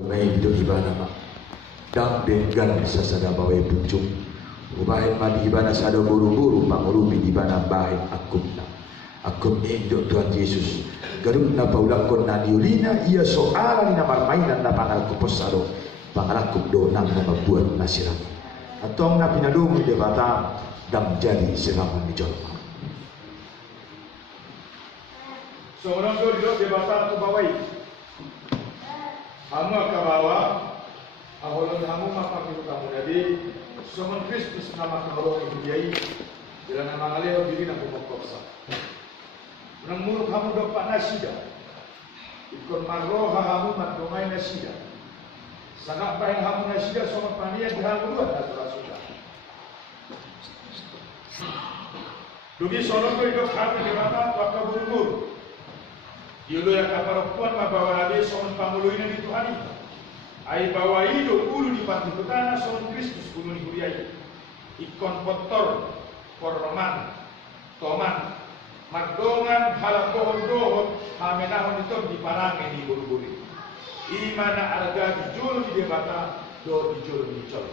May hidup ibana ma dang dengan sasada bawe pucuk ubahin madi ibana sada buru-buru pangurubi ibana bahin akum hidup Tuhan Yesus garuk na paulakon na niulina ia soalan na marmainan na pangalku posado pangalku donang na magbuat na sirang atong na pinadumi de bata dang jadi selaman di jolma. So orang tu duduk di bata tu bawai hamu ke bawah, aholan hamu maka kita kamu jadi, semua Kristus nama kamu itu diai, jalan nama alih diri nak berkoksa. Menurut hamu dapat nasida, ikut marroha hamu matdomai nasida. Sangat baik hamu nasida semua panian hamu dua nasra sudah. Dugi sono tu hidup hati di mata waktu buru-buru. Yulu yang kaparopuan mabawa nabi sohon pamuluina di Tuhan itu. Ai bawa hidup ulu di panti petana sohon Kristus ulu di kuriai. Ikon kotor, korman, toman, mardongan, halak dohon, hamenahon itu di parange di buru-buru. Imana arga dijul di debata, do dijul di col.